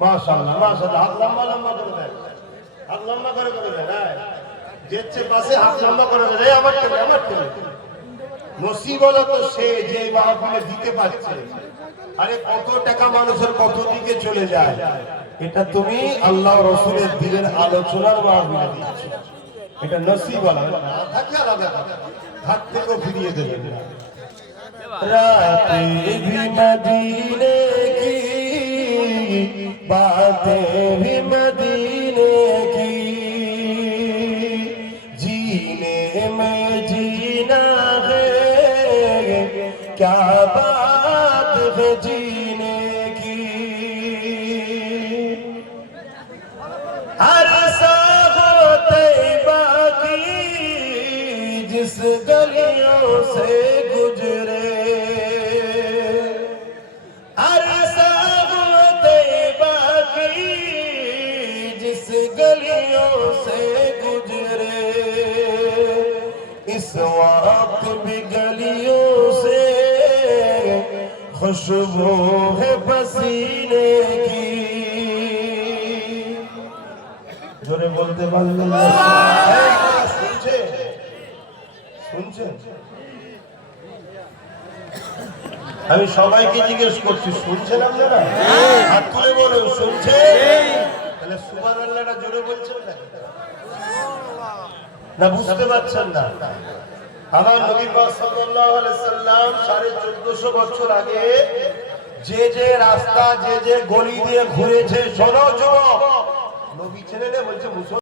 মাশাআল্লাহ টাকা মানুষের কত দিকে চলে যায়। এটা তুমি আল্লাহ রসুলের দিনের আলোচনার মাহফিলে দিচ্ছ এটা নসিব আলাদা না থাকে আলাদা কথা। হাত ফিরিয়ে দেবেন रातें भी मदीने की बातें भी मदीने की जीने में जीना है क्या बात है जीने जिस गलियों से गुजरे हर सागो तैबा की जिस गलियों से गुजरे इस वक्त भी गलियों से खुशबू है पसीने की জোরে বলতে পারলেন না? এই, শুনছে শুনছেন আমি সবাইকে জিজ্ঞেস করছি, শুনছেন আপনারা? আল্লাহটা জোরে বলছেন না, বুঝতে পারছেন না। আমার নবী বছর আগে যে যে রাস্তা, যে যে গলি দিয়ে ঘুরেছে, শোনো যুবক। নবী ছেলে বলছে